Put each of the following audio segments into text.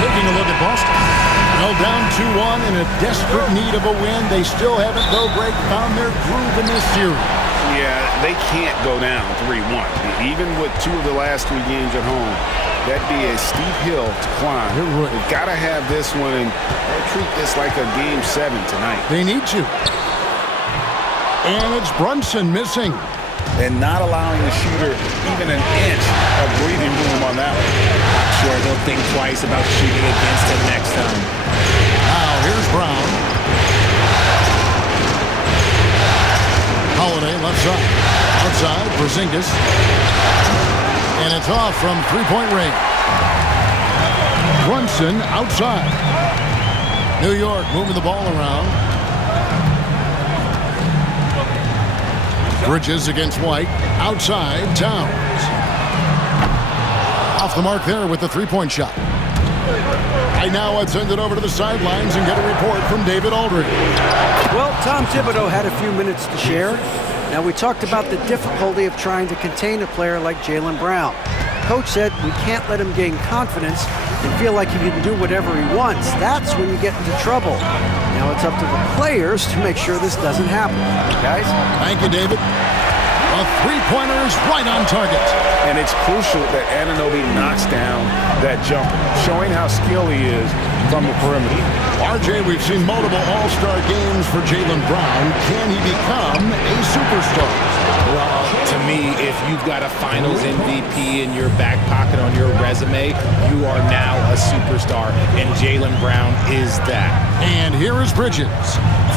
Taking a look at Boston. Well, down 2-1 in a desperate need of a win. They still haven't, though, Greg, found their groove in this series. Yeah, they can't go down 3-1. Even with 2 of the last 3 games at home, that'd be a steep hill to climb. They've got to have this one and treat this like a Game 7 tonight. They need to. And it's Brunson missing. And not allowing the shooter even an inch of breathing room on that one. I'm sure they'll think twice about shooting against him next time. Now here's Brown. Holiday left side. Outside, Porzingis. And it's off from three-point range. Brunson outside. New York moving the ball around. Bridges against White. Outside, Towns. Off the mark there with the three-point shot. Right now, I'd send it over to the sidelines and get a report from David Aldridge. Well, Tom Thibodeau had a few minutes to share. Now, we talked about the difficulty of trying to contain a player like Jaylen Brown. Coach said we can't let him gain confidence and feel like he can do whatever he wants. That's when you get into trouble. Now it's up to the players to make sure this doesn't happen. Guys? Thank you, David. A three-pointer is right on target. And it's crucial that Anunoby knocks down that jumper, showing how skilled he is from the perimeter. RJ, we've seen multiple all-star games for Jaylen Brown. Can he become a superstar? Well, to me, if you've got a finals MVP in your back pocket on your resume, you are now a superstar, and Jaylen Brown is that. And here is Bridges,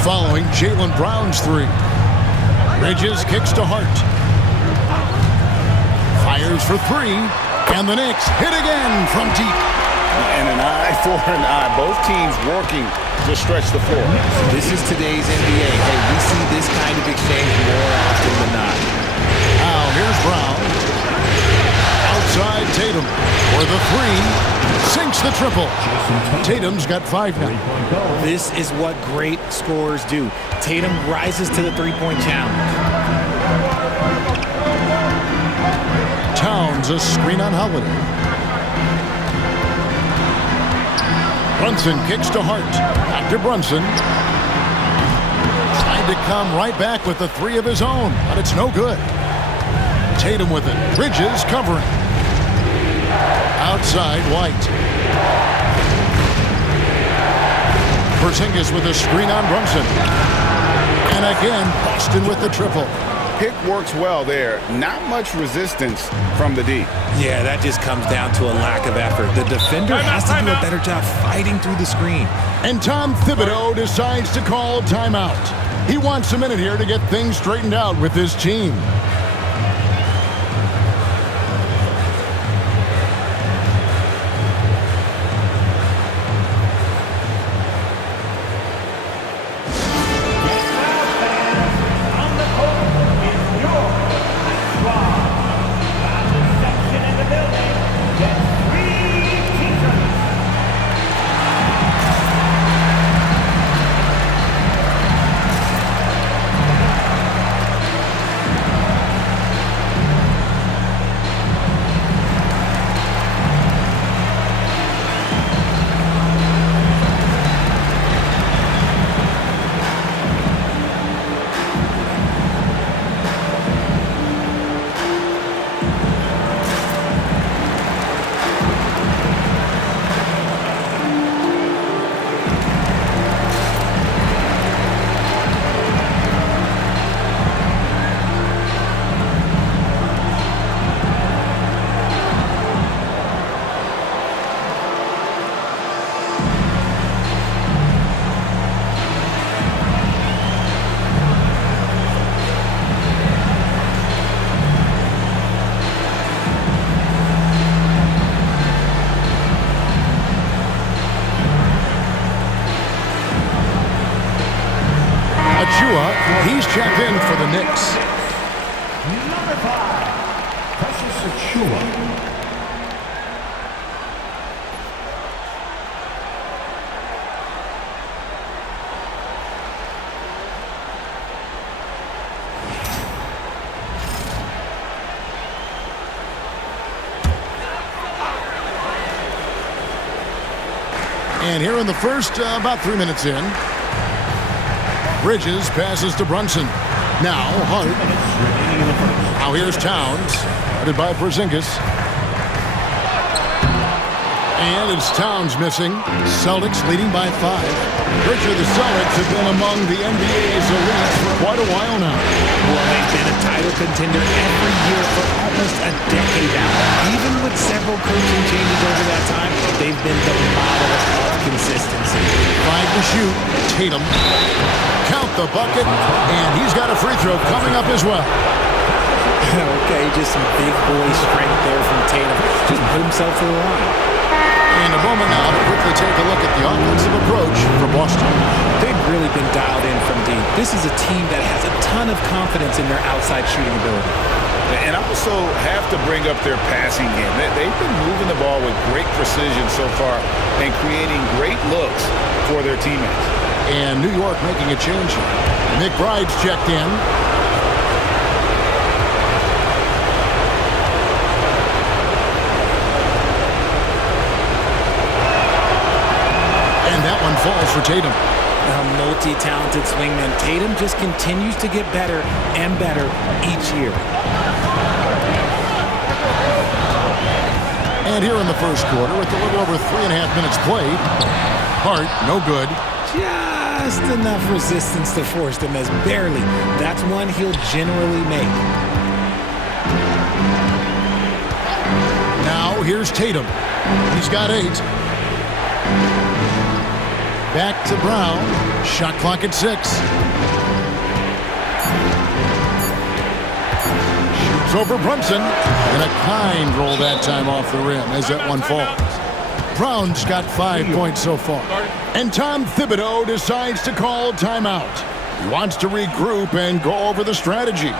following Jaylen Brown's three. Bridges kicks to Hart. Fires for three, and the Knicks hit again from deep. And an eye for an eye. Both teams working to stretch the floor. This is today's NBA. Hey, we see this kind of exchange more often than not. Now here's Brown. Outside Tatum for the three. Sinks the triple. Tatum's got 5 now. This is what great scorers do. Tatum rises to the three-point challenge. Towns a screen on Holiday. Brunson kicks to Hart. Back to Brunson. Tried to come right back with the three of his own, but it's no good. Tatum with it. Bridges covering. Outside, White. Porzingis with a screen on Brunson. And again, Boston with the triple. Pick works well there. Not much resistance from the D. Yeah, that just comes down to a lack of effort. The defender has to do a better job fighting through the screen. And Tom Thibodeau decides to call timeout. He wants a minute here to get things straightened out with his team. He's checked in for the Knicks. Number 5, Precious Achiuwa. And here in the first, about 3 minutes in, Bridges passes to Brunson. Now Hart. Now here's Towns, headed by Porzingis. And it's Towns missing. Celtics leading by 5. Richard, the Celtics have been among the NBA's elites for quite a while now. Well, they've been a title contender every year for almost a decade now. Even with several coaching changes over that time, they've been the model of consistency. 5 to shoot. Tatum. Count the bucket. And he's got a free throw coming up as well. Okay, just some big boy strength there from Tatum. Just put himself to the line. In a moment now to quickly take a look at the offensive approach for Boston. They've really been dialed in from deep. This is a team that has a ton of confidence in their outside shooting ability. And also have to bring up their passing game. They've been moving the ball with great precision so far and creating great looks for their teammates. And New York making a change here. McBride's checked in. That one falls for Tatum. A multi-talented swingman. Tatum just continues to get better and better each year. And here in the first quarter, with a little over 3.5 minutes played, Hart, no good. Just enough resistance to force them as barely. That's one he'll generally make. Now here's Tatum. He's got 8. Back to Brown. Shot clock at 6. Shoots over Brunson. And a kind roll that time off the rim as that one falls. Brown's got 5 points so far. And Tom Thibodeau decides to call timeout. He wants to regroup and go over the strategy.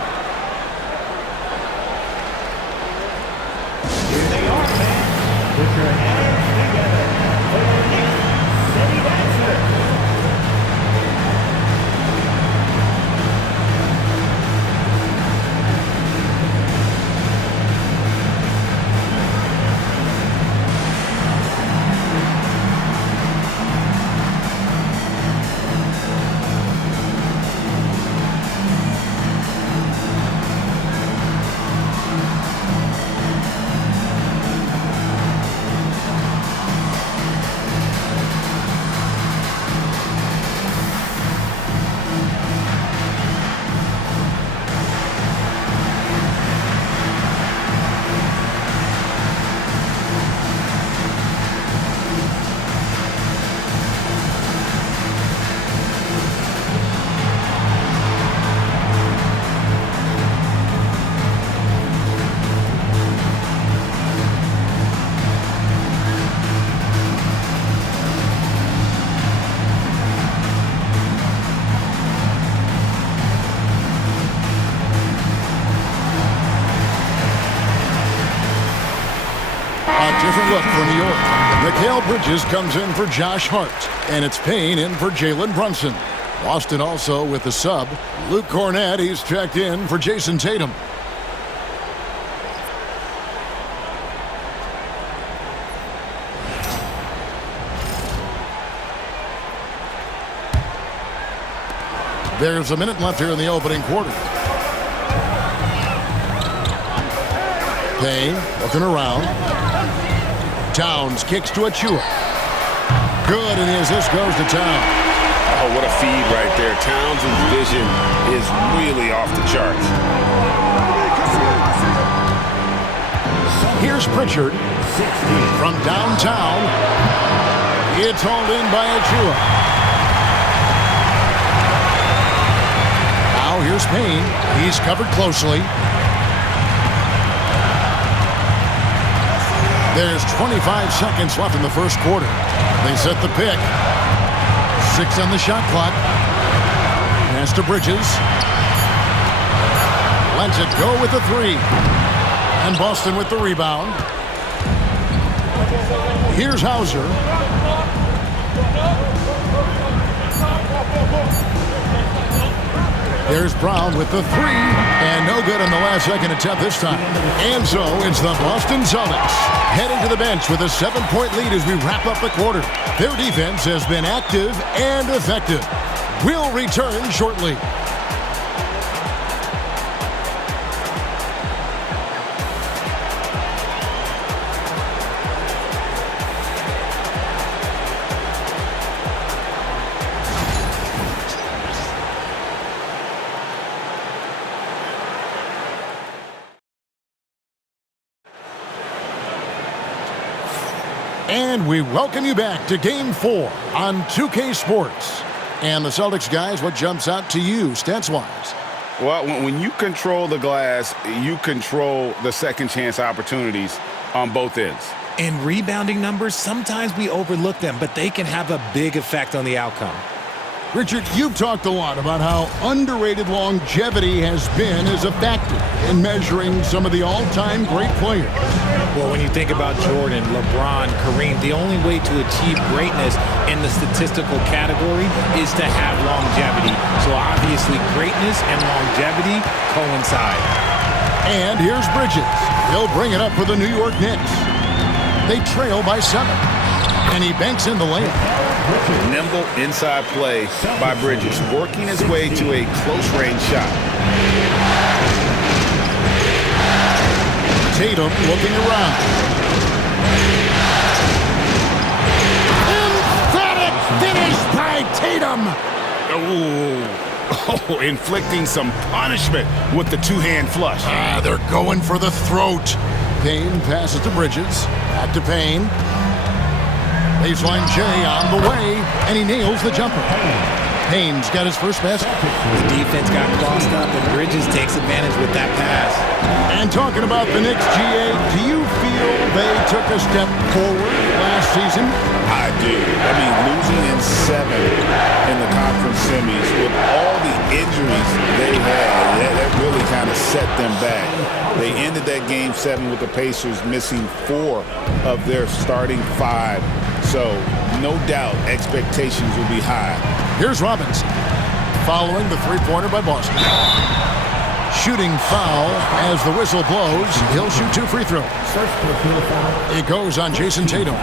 Here they are, man. Put your hands together for the Knicks City Dancers. Different look for New York. Mikal Bridges comes in for Josh Hart. And it's Payne in for Jalen Brunson. Boston also with the sub. Luke Cornett, he's checked in for Jason Tatum. There's a minute left here in the opening quarter. Payne looking around. Towns kicks to Achua. Good, and the assist goes to Towns. Oh, what a feed right there. Towns' vision is really off the charts. Here's Pritchard from downtown. It's hauled in by Achua. Now here's Payne. He's covered closely. There's 25 seconds left in the first quarter. They set the pick. 6 on the shot clock. Pass to Bridges. Lets it go with the 3. And Boston with the rebound. Here's Hauser. There's Brown with the three, and no good on the last second attempt this time. And so it's the Boston Celtics heading to the bench with a 7-point lead as we wrap up the quarter. Their defense has been active and effective. We'll return shortly. And we welcome you back to Game 4 on 2K Sports. And the Celtics, guys, what jumps out to you stats-wise? Well, when you control the glass, you control the second chance opportunities on both ends. And rebounding numbers, sometimes we overlook them, but they can have a big effect on the outcome. Richard, you've talked a lot about how underrated longevity has been as a factor in measuring some of the all-time great players. Well, when you think about Jordan, LeBron, Kareem, the only way to achieve greatness in the statistical category is to have longevity. So obviously greatness and longevity coincide. And here's Bridges. He'll bring it up for the New York Knicks. They trail by 7. And he banks in the layup. Nimble inside play by Bridges, working his way to a close-range shot. Tatum looking around. Emphatic finish by Tatum. Oh, inflicting some punishment with the two-hand flush. They're going for the throat. Payne passes to Bridges. Back to Payne. Baseline J on the way, and he nails the jumper. Payne's got his first basket. The defense got crossed up, and Bridges takes advantage with that pass. And talking about the Knicks, GA, do you feel they took a step forward last season? I do. I mean, losing in 7 in the conference semis with all the injuries they had, that really kind of set them back. They ended that game 7 with the Pacers missing 4 of their starting 5. So, no doubt, expectations will be high. Here's Robinson, following the three-pointer by Boston. Shooting foul as the whistle blows. He'll shoot 2 free throws. It goes on Jason Tatum.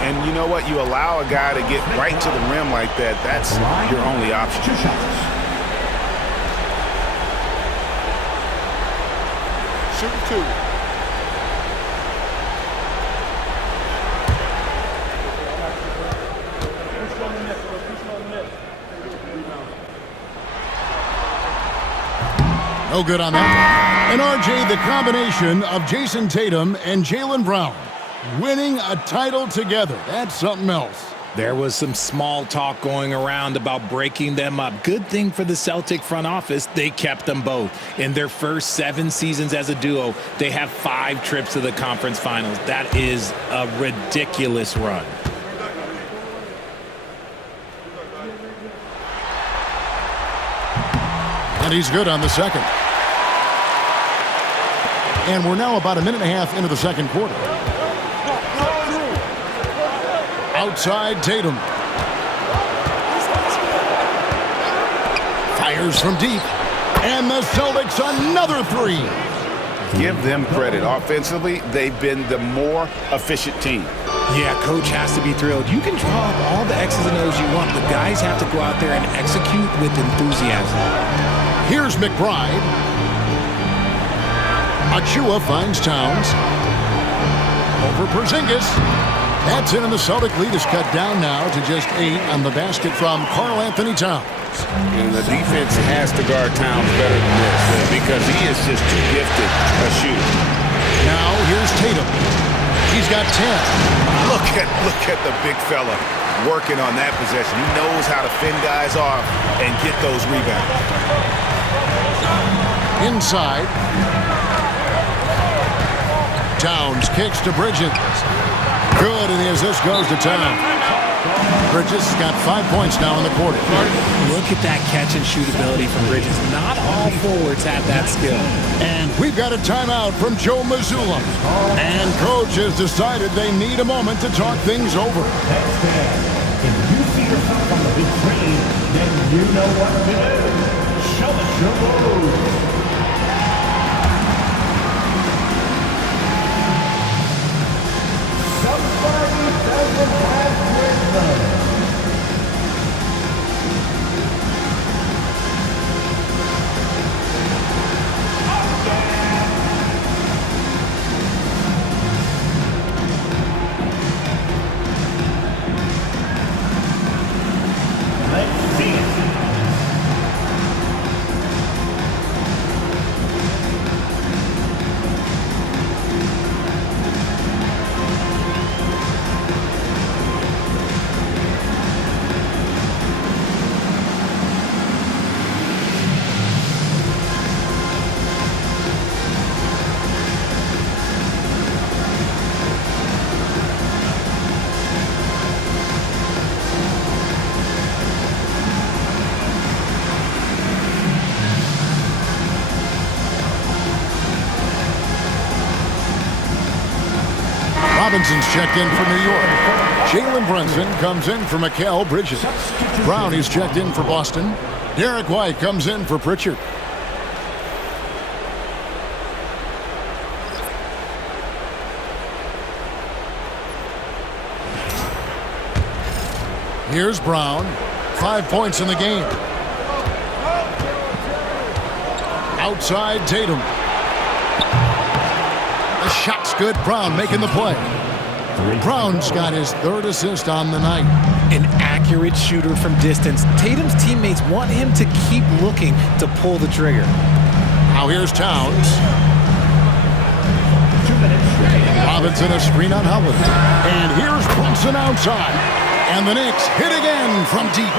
And you know what? You allow a guy to get right to the rim like that, that's your only option. 2 shots. Shooting 2. No good on that. And RJ, the combination of Jason Tatum and Jaylen Brown winning a title together. That's something else. There was some small talk going around about breaking them up. Good thing for the Celtic front office, they kept them both. In their first 7 seasons as a duo, they have 5 trips to the conference finals. That is a ridiculous run. And he's good on the second. And we're now about a minute and a half into the second quarter. Outside Tatum. Fires from deep. And the Celtics another 3. Give them credit. Offensively, they've been the more efficient team. Yeah, coach has to be thrilled. You can draw up all the X's and O's you want. The guys have to go out there and execute with enthusiasm. Here's McBride. Achua finds Towns. Over Porzingis. That's in, and the Celtic lead is cut down now to just 8 on the basket from Karl Anthony Towns. And the defense has to guard Towns better than this because he is just too gifted a shooter. Now here's Tatum. He's got 10. Look at the big fella working on that possession. He knows how to fend guys off and get those rebounds. Inside. Towns kicks to Bridges. Good, and the assist goes to Towns. Bridges got 5 points now in the quarter. Look at that catch and shoot ability from Bridges. Not all forwards have that skill. And we've got a timeout from Joe Mazzulla. And coach has decided they need a moment to talk things over. If you see yourself on the big screen, then you know what to do. Show Somebody doesn't have rhythm. Let's see it. Robinson's checked in for New York. Jalen Brunson comes in for Mikal Bridges. Brown is checked in for Boston. Derek White comes in for Pritchard. Here's Brown. 5 points in the game. Outside Tatum. The shot's good. Brown making the play. Brown's got his third assist on the night. An accurate shooter from distance. Tatum's teammates want him to keep looking to pull the trigger. Now here's Towns. Robinson a screen on Howland. And here's Brunson outside. And the Knicks hit again from deep.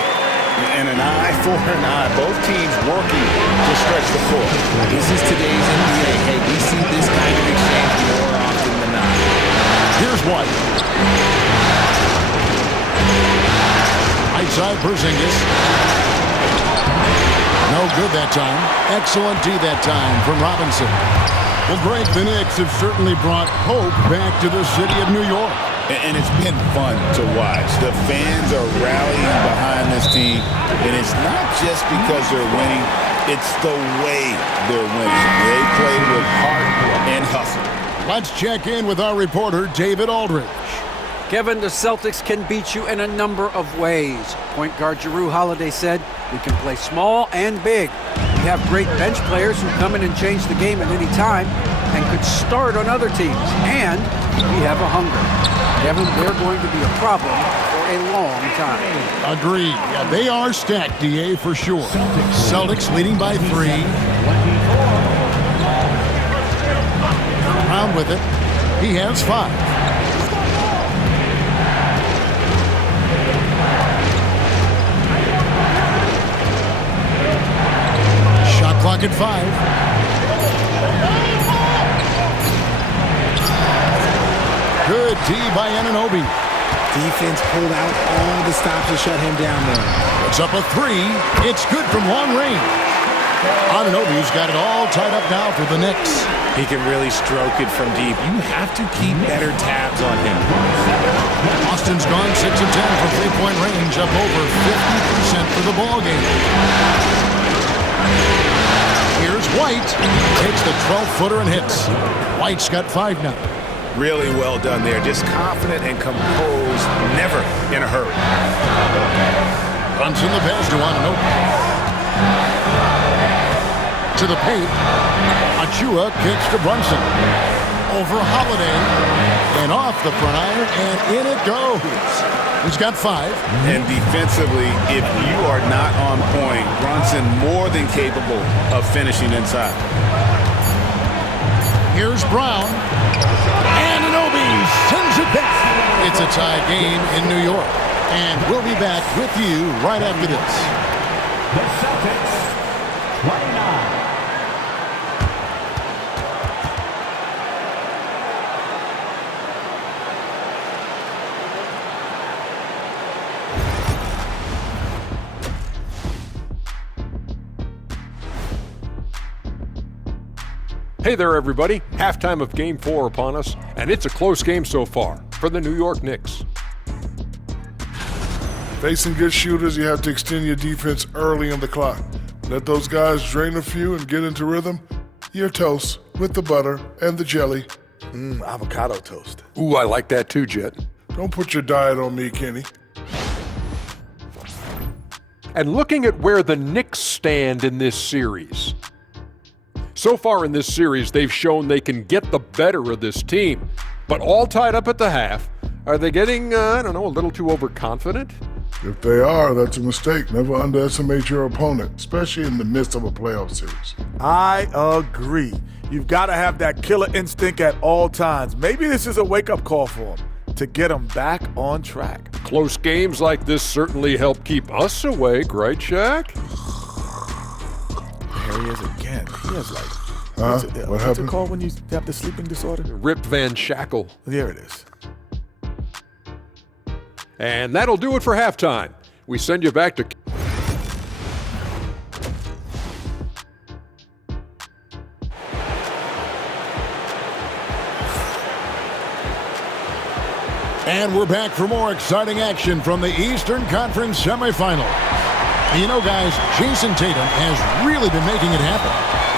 And an eye for an eye. Both teams working to stretch the floor. This is today's NBA. Hey, we see this kind of exchange more often than not. Here's White. Right side Porzingis. No good that time. Excellent D that time from Robinson. Well, Greg, the Knicks have certainly brought hope back to the city of New York. And it's been fun to watch. The fans are rallying behind this team. And it's not just because they're winning. It's the way they're winning. They play with heart and hustle. Let's check in with our reporter, David Aldridge. Kevin, the Celtics can beat you in a number of ways. Point guard Jrue Holiday said, "We can play small and big. We have great bench players who come in and change the game at any time and could start on other teams. And we have a hunger." Kevin, they're going to be a problem for a long time. Agreed. Yeah, they are stacked, DA, for sure. Celtics leading by 3. Brown with it. He has 5. Shot clock at 5. Good D by Anunoby. Defense pulled out all the stops to shut him down there. It's up a 3. It's good from long range. Anunoby's got it all tied up now for the Knicks. He can really stroke it from deep. You have to keep better tabs on him. Austin's gone 6 of 10 from three-point range, up over 50% for the ball game. Here's White. Takes the 12-footer and hits. White's got 5 now. Really well done there. Just confident and composed, never in a hurry. Brunson the pass to Anunoby. To the paint. Achua kicks to Brunson. Over Holiday. And off the front iron, and in it goes. He's got 5. And defensively, if you are not on point, Brunson more than capable of finishing inside. Here's Brown. Anunoby sends it back. It's a tie game in New York. And we'll be back with you right after this. The Celtics, 29. Hey there, everybody. Halftime of Game 4 upon us, and it's a close game so far for the New York Knicks. Facing good shooters, you have to extend your defense early on the clock. Let those guys drain a few and get into rhythm. Your toast with the butter and the jelly. Avocado toast. Ooh, I like that too, Jet. Don't put your diet on me, Kenny. And looking at where the Knicks stand in this series. So far in this series, they've shown they can get the better of this team. But all tied up at the half, are they getting, a little too overconfident? If they are, that's a mistake. Never underestimate your opponent, especially in the midst of a playoff series. I agree. You've got to have that killer instinct at all times. Maybe this is a wake-up call for them to get them back on track. Close games like this certainly help keep us awake, right, Shaq? There he is again. He has What what's happened? it called when you have the sleeping disorder? Rip Van Shackle. There it is. And that'll do it for halftime. We send you back to... And we're back for more exciting action from the Eastern Conference semifinal. You know, guys, Jason Tatum has really been making it happen.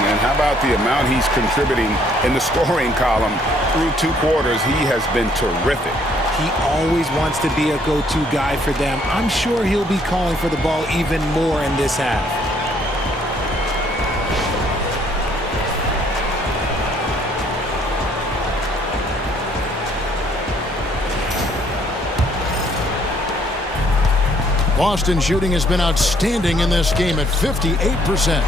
And how about the amount he's contributing in the scoring column through 2 quarters? He has been terrific. He always wants to be a go-to guy for them. I'm sure he'll be calling for the ball even more in this half. Boston shooting has been outstanding in this game at 58%.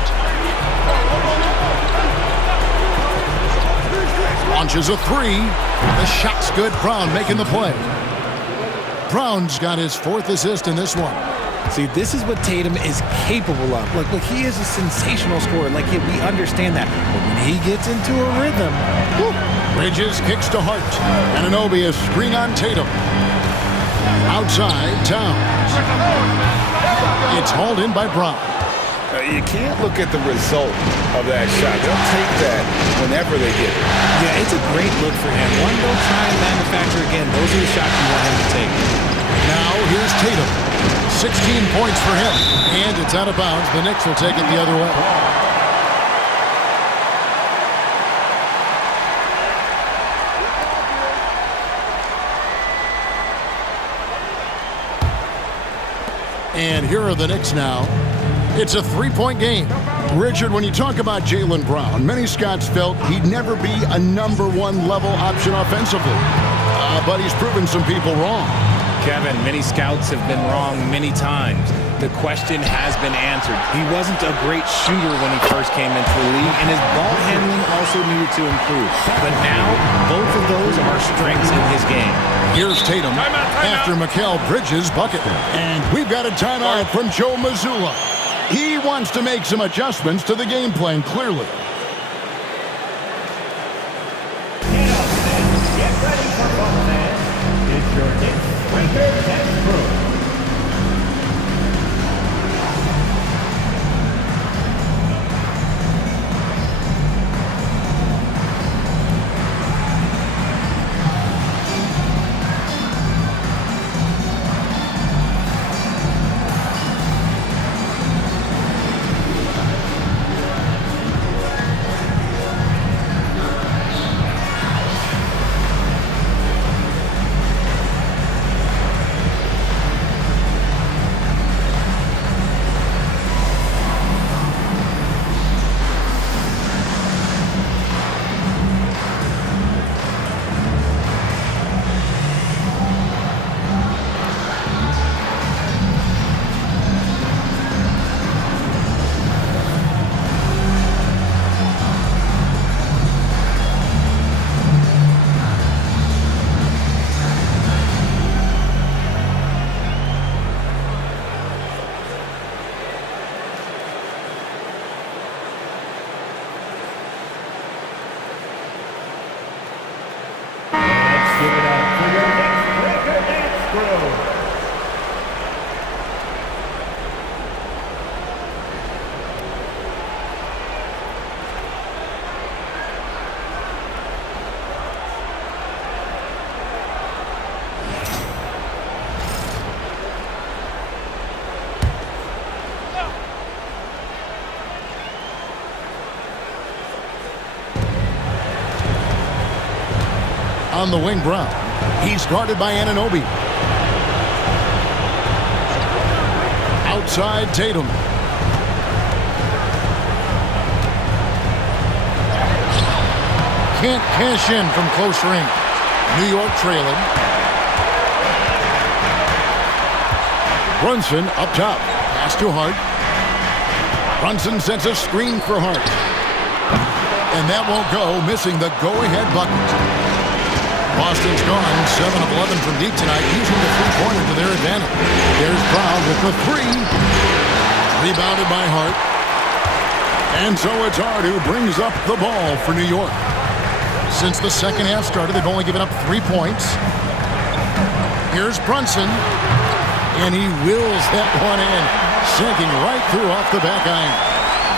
Launches a 3. The shot's good. Brown making the play. Brown's got his 4th assist in this one. See, this is what Tatum is capable of. Look, he is a sensational scorer. We understand that. But when he gets into a rhythm... Woo. Bridges kicks to Hart. Anunoby a screen on Tatum. Outside, Towns. It's hauled in by Brown. You can't look at the result of that shot. They'll take that whenever they get it. Yeah, it's a great look for him. One, don't try and manufacture again. Those are the shots you want him to take. Now, here's Tatum. 16 points for him. And it's out of bounds. The Knicks will take it the other way. And here are the Knicks now. It's a 3-point game. Richard, when you talk about Jaylen Brown, many scouts felt he'd never be a #1 level option offensively. But he's proven some people wrong. Kevin, many scouts have been wrong many times. The question has been answered. He wasn't a great shooter when he first came into the league, and his ball handling also needed to improve. But now, both of those are strengths in his game. Here's Tatum after Mikal Bridges' bucket. And we've got a timeout from Joe Mazzulla. He wants to make some adjustments to the game plan, clearly. Get ready for fun, fans. It's your Knicks Breaker 10 crew. On the wing, Brown. He's guarded by Anunoby. Outside, Tatum. Can't cash in from close range. New York trailing. Brunson up top. Pass to Hart. Brunson sends a screen for Hart. And that won't go, missing the go-ahead bucket. Boston's gone 7 of 11 from deep tonight, using the three-pointer to their advantage. There's Brown with the three. Rebounded by Hart. And so it's Hart who brings up the ball for New York. Since the second half started, they've only given up 3 points. Here's Brunson. And he wills that one in, sinking right through off the back iron.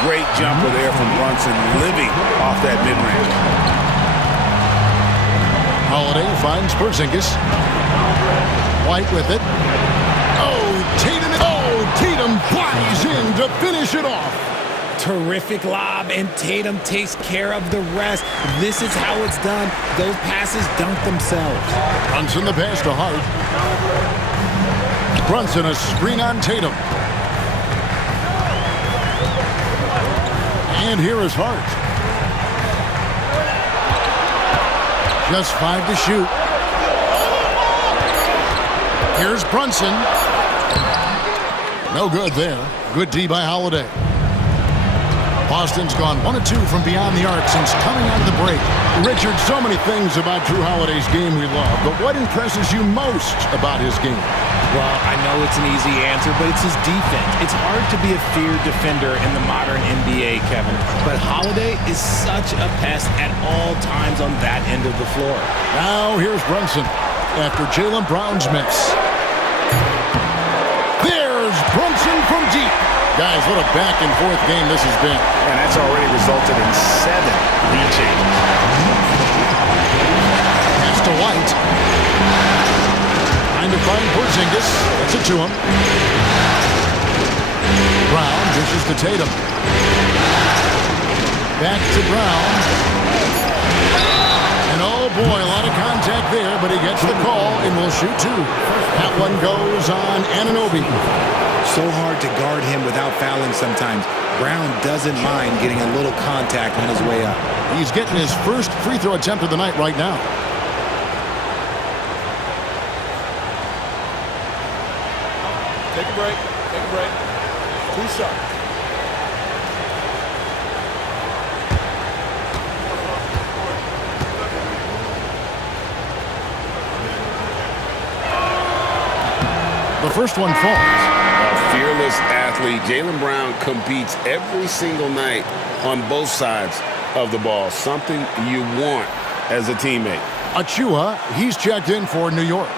Great jumper there from Brunson, living off that mid-range. Holiday finds Porzingis. White with it. Tatum flies in to finish it off. Terrific lob, and Tatum takes care of the rest. This is how it's done. Those passes dunk themselves. Brunson the pass to Hart. Brunson a screen on Tatum. And here is Hart. Just 5 to shoot. Here's Brunson. No good there. Good D by Holiday. Boston's gone 1 of 2 from beyond the arc since coming out of the break. Richard, so many things about Drew Holiday's game we love, but what impresses you most about his game? Well, I know it's an easy answer, but it's his defense. It's hard to be a feared defender in the modern NBA, Kevin. But Holiday is such a pest at all times on that end of the floor. Now here's Brunson after Jaylen Brown's miss. There's Brunson from deep. Guys, what a back-and-forth game this has been. And that's already resulted in 7 lead changes. Pass to White. Trying to find Porzingis. That's it to him. Brown dishes to Tatum. Back to Brown. And oh boy, a lot of contact there, but he gets the call and will shoot 2. That one goes on Anunoby. So hard to guard him without fouling sometimes. Brown doesn't mind getting a little contact on his way up. He's getting his first free throw attempt of the night right now. Take a break. Take a break. 2 shots. The first one falls. A fearless athlete. Jaylen Brown competes every single night on both sides of the ball. Something you want as a teammate. Achua, he's checked in for New York.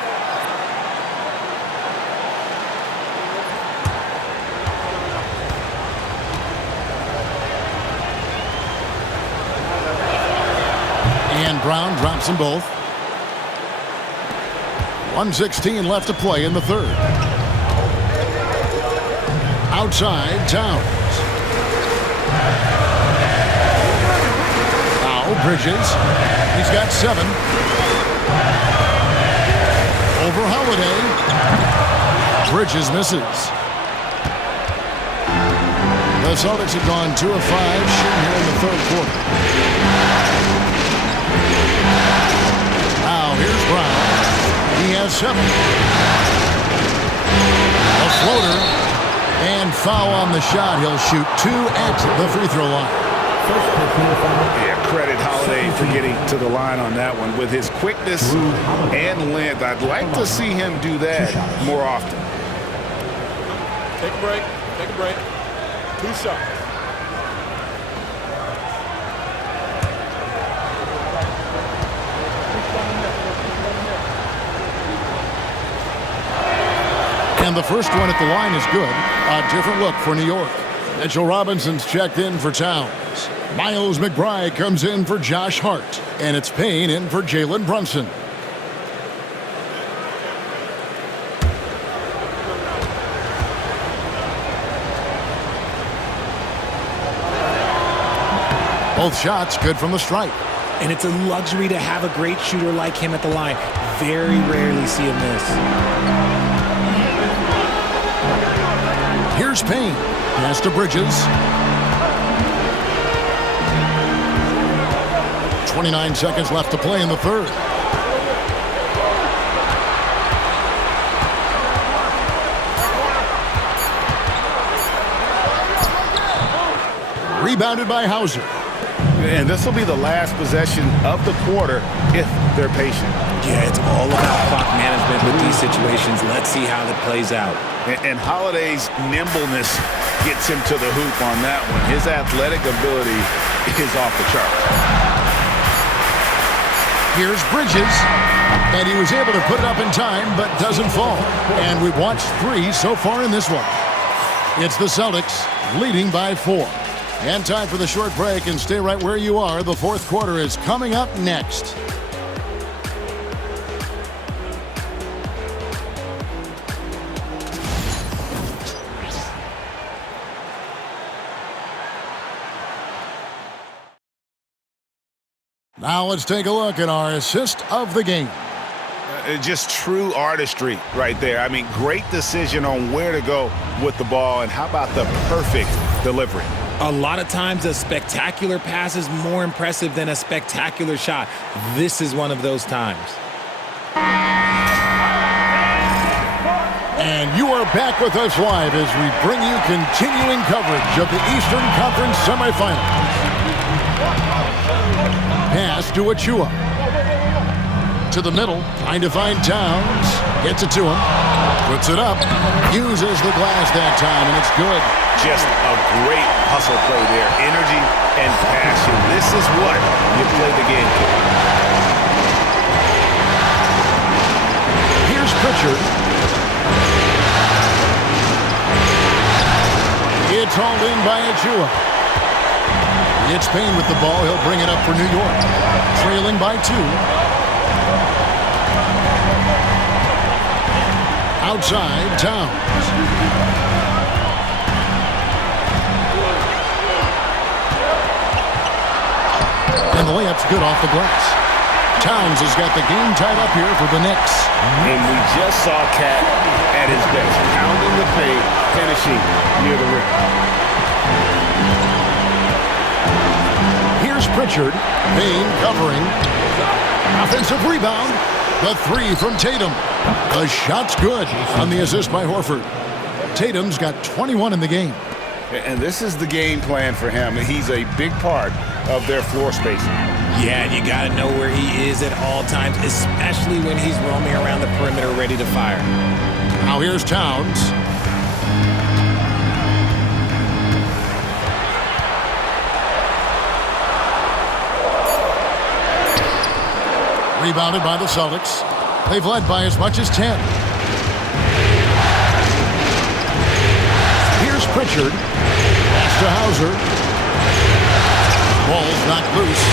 And Brown drops them both. 1:16 left to play in the third. Outside, Towns. Now Bridges. He's got 7. Over Holiday. Bridges misses. The Celtics have gone 2 of 5 shooting here in the third quarter. Now here's Brown. He has 7. A floater. And foul on the shot. He'll shoot 2 at the free throw line. Yeah, credit Holiday for getting to the line on that one. With his quickness and length, I'd like to see him do that more often. Take a break. Take a break. 2 shots. And the first one at the line is good. A different look for New York. Mitchell Robinson's checked in for Towns. Miles McBride comes in for Josh Hart. And it's Payne in for Jalen Brunson. Both shots good from the stripe. And it's a luxury to have a great shooter like him at the line. Very rarely see him miss. Here's Payne. Pass to Bridges. 29 seconds left to play in the third. Rebounded by Hauser. And this will be the last possession of the quarter if they're patient. Yeah, it's all about clock management with these situations. Let's see how that plays out. And Holiday's nimbleness gets him to the hoop on that one. His athletic ability is off the charts. Here's Bridges. And he was able to put it up in time, but doesn't fall. And we've watched 3 so far in this one. It's the Celtics leading by 4. And time for the short break, and stay right where you are. The fourth quarter is coming up next. Now let's take a look at our assist of the game. Just true artistry right there. I mean, great decision on where to go with the ball, and how about the perfect delivery? A lot of times a spectacular pass is more impressive than a spectacular shot. This is one of those times. And you are back with us live as we bring you continuing coverage of the Eastern Conference semifinals. Pass to Achua. To the middle, trying to find Towns. Gets it to him. Puts it up. Uses the glass that time, and it's good. Just a great hustle play there. Energy and passion. This is what you play the game for. Here's Pritchard. It's hauled in by Achua. It's Payne with the ball. He'll bring it up for New York. Trailing by 2. Outside, Towns. And the layup's good off the glass. Towns has got the game tied up here for the Knicks. And we just saw Cat at his best, pounding the paint, finishing near the rim. Here's Pritchard. Payne covering. Offensive rebound. The 3 from Tatum. The shot's good on the assist by Horford. Tatum's got 21 in the game. And this is the game plan for him. He's a big part of their floor spacing. Yeah, and you got to know where he is at all times, especially when he's roaming around the perimeter ready to fire. Now here's Towns. Rebounded by the Celtics. They've led by as much as 10. Here's Pritchard. Pass to Hauser. Ball's knocked loose.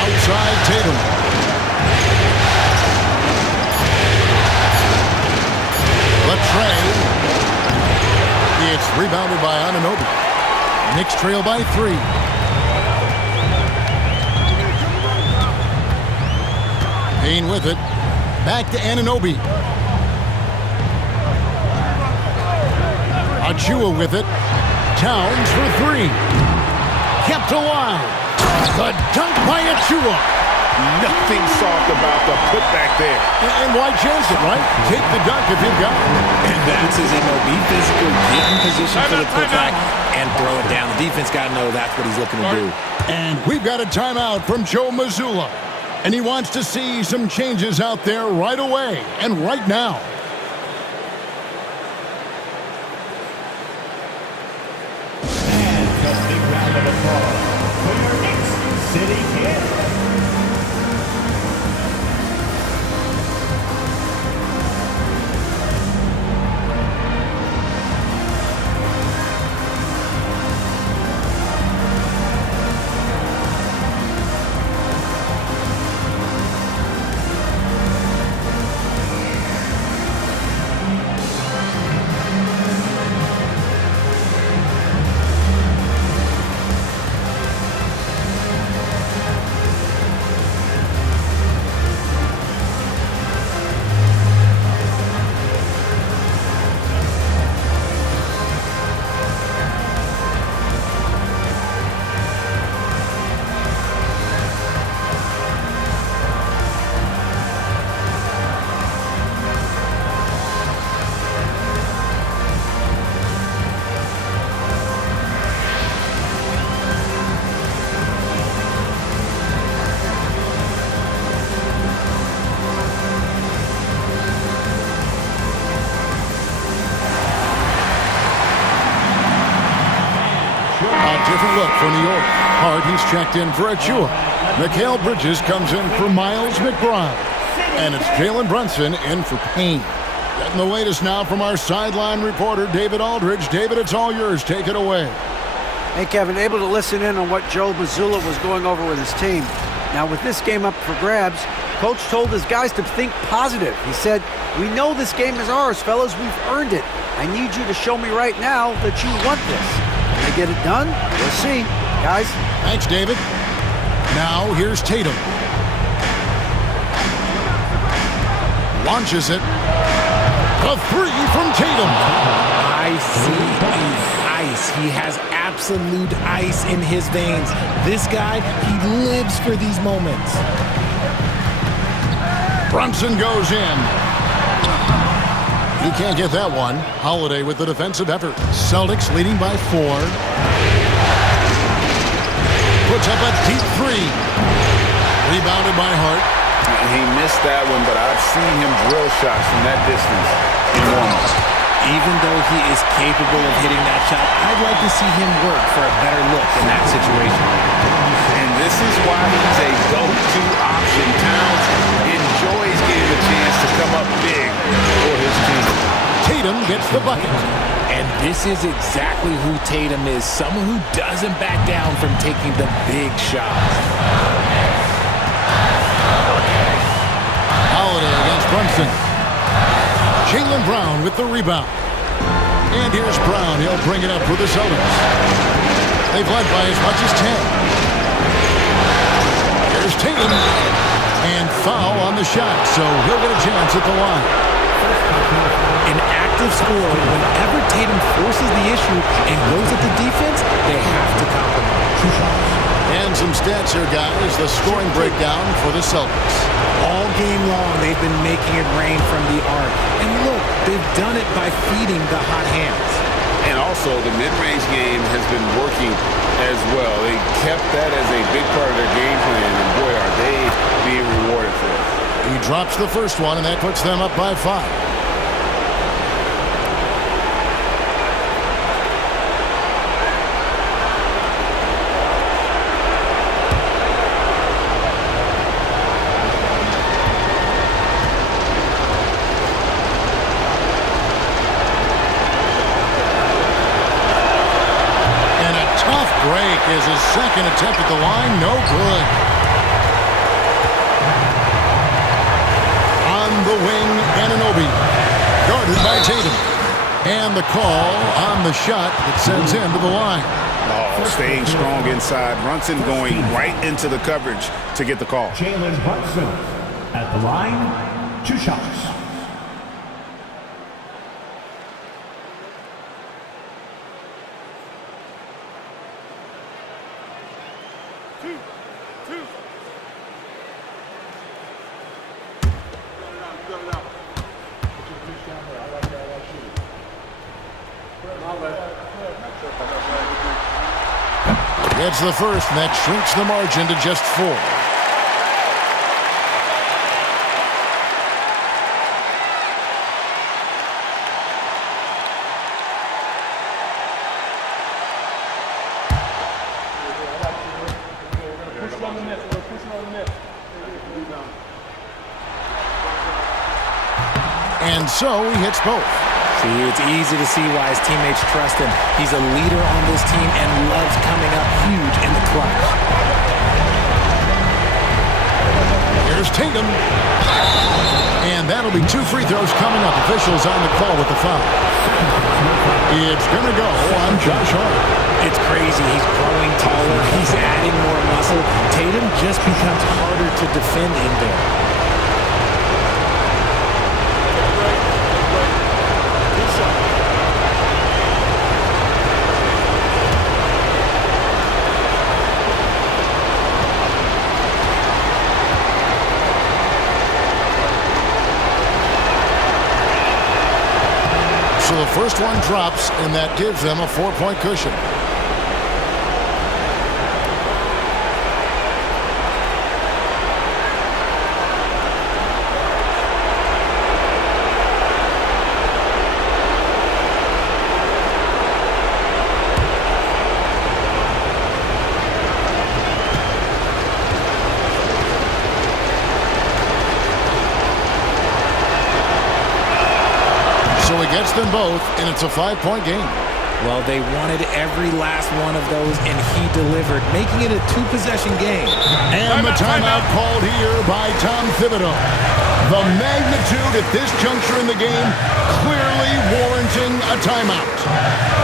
Outside Tatum. The trade. It's rebounded by Anunoby. Knicks trail by 3. Payne with it. Back to Anunoby. Achua with it. Towns for 3. Kept alive. The dunk by Achua. Nothing soft about the putback there. And why chance it, right? Take the dunk if you've got it. And that's his MO. Be physical, get in position for the putback, and throw it down. The defense got to know that's what he's looking to do. And we've got a timeout from Joe Mazzulla. And he wants to see some changes out there right away and right now. And the big round of applause for your Knicks sitting here. Different look for New York. Hart, he's checked in for Achua. Mikal Bridges comes in for Miles McBride. And it's Jalen Brunson in for Payne. Getting the latest now from our sideline reporter, David Aldridge. David, it's all yours. Take it away. Hey, Kevin, able to listen in on what Joe Mazzulla was going over with his team. Now, with this game up for grabs, Coach told his guys to think positive. He said, "We know this game is ours, fellas. We've earned it. I need you to show me right now that you want this." Can they get it done? We'll see. Guys. Thanks, David. Now, here's Tatum. Launches it. A three from Tatum. I see ice. He has absolute ice in his veins. This guy, he lives for these moments. Brunson goes in. He can't get that one. Holiday with the defensive effort. Celtics leading by 4. Puts up a deep three. Rebounded by Hart. He missed that one, but I've seen him drill shots from that distance in warm-up. Even though he is capable of hitting that shot, I'd like to see him work for a better look in that situation. And this is why he's a go-to option. Towns enjoys getting a chance to come up big for his team. Tatum gets the bucket. And this is exactly who Tatum is, someone who doesn't back down from taking the big shots. Holiday against Brunson. Jaylen Brown with the rebound. And here's Brown. He'll bring it up for the Celtics. They've led by as much as 10. Here's Tatum. And foul on the shot, so he'll get a chance at the line. An active scorer, whenever Tatum forces the issue and goes at the defense, they have to compromise. And some stats here, guys. The scoring breakdown for the Celtics. All game long, they've been making it rain from the arc. And look, they've done it by feeding the hot hands. And also, the mid-range game has been working as well. They kept that as a big part of their game plan, and boy, are they being rewarded for it. He drops the first one, and that puts them up by 5. Break is his second attempt at the line. No good. On the wing, Anunoby. Guarded by Tatum. And the call on the shot that sends him to the line. Oh, staying strong inside. Brunson going right into the coverage to get the call. Jalen Brunson at the line, 2 shots. Gets the first, and that shrinks the margin to just 4. And so he hits both. See, it's easy to see why his teammates trust him. He's a leader on this team and loves coming up huge in the clutch. Here's Tatum. And that'll be 2 free throws coming up. Officials on the call with the foul. It's going to go on Josh Hart. It's crazy. He's growing taller. He's adding more muscle. Tatum just becomes harder to defend in there. So the first one drops, and that gives them a 4-point cushion. gets them both, and it's a 5-point game. Well, they wanted every last one of those, and he delivered, making it a 2-possession game. And the timeout called here by Tom Thibodeau. The magnitude at this juncture in the game clearly warranting a timeout.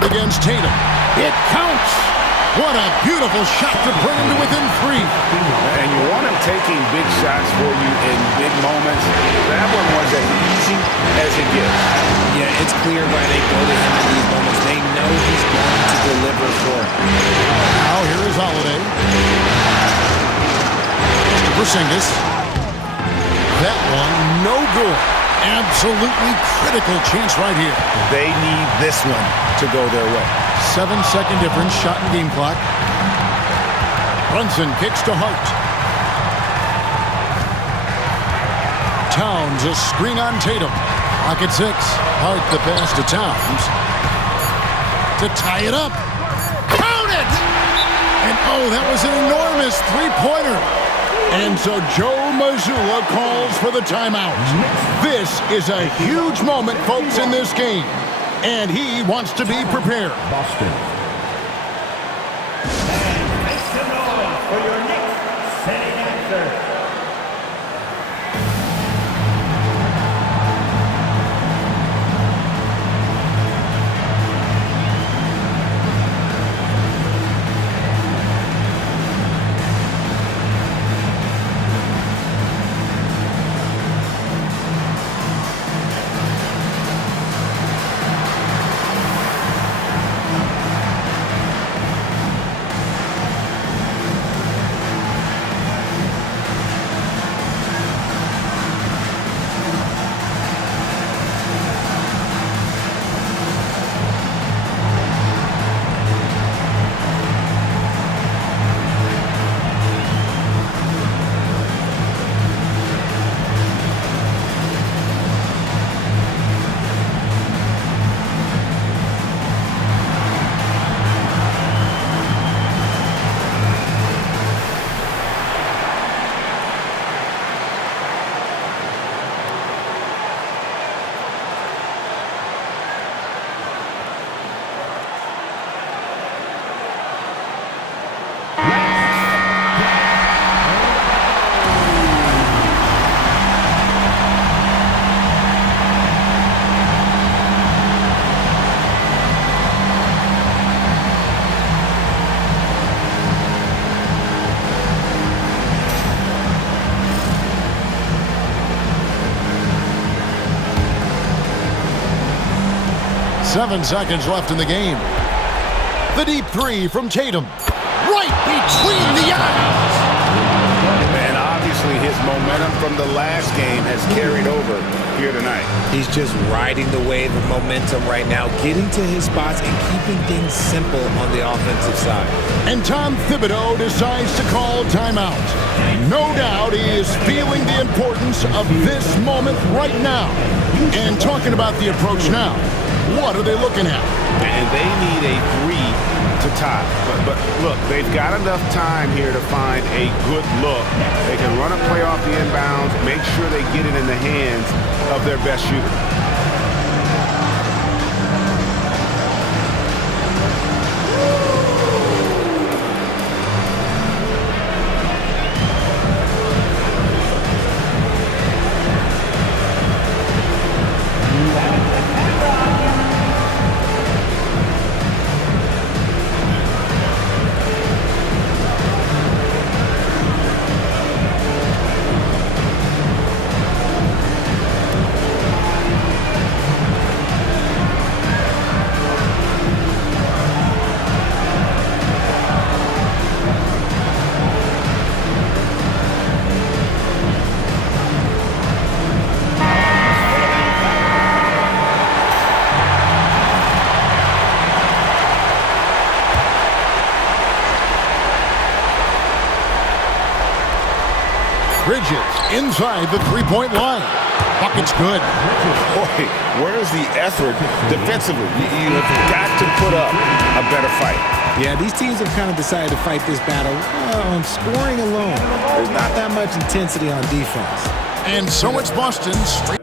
Against Tatum. It counts. What a beautiful shot to bring him to within 3. And you want him taking big shots for you in big moments. That one was as easy as it gets. Yeah, it's clear why they go to him in these moments. They know he's going to deliver for them. Now here is Holiday. Mr. Porzingis. That one, no good. Absolutely critical chance right here. They need this one to go their way. 7-second difference, shot and game clock. Brunson kicks to Hart. Towns a screen on Tatum. Clock at 6. Hart the pass to Towns. To tie it up. Count it! And oh, that was an enormous 3-pointer. And so Joe Mazzulla calls for the timeout. This is a huge moment, folks, in this game. And he wants to be prepared. Boston. And make some noise for your Knicks setting answer. Seven seconds left in the game. The deep three from Tatum. Right between the eyes. And obviously his momentum from the last game has carried over here tonight. He's just riding the wave of momentum right now, getting to his spots and keeping things simple on the offensive side. And Tom Thibodeau decides to call timeout. No doubt he is feeling the importance of this moment right now. And talking about the approach now, what are they looking at? And they need a 3 to tie. But look, they've got enough time here to find a good look. They can run a play off the inbounds, make sure they get it in the hands of their best shooter. Bridges inside the three-point line. Bucket's good. Boy, where's the effort defensively? You have got to put up a better fight. Yeah, these teams have kind of decided to fight this battle on scoring alone. There's not that much intensity on defense. And so it's Boston straight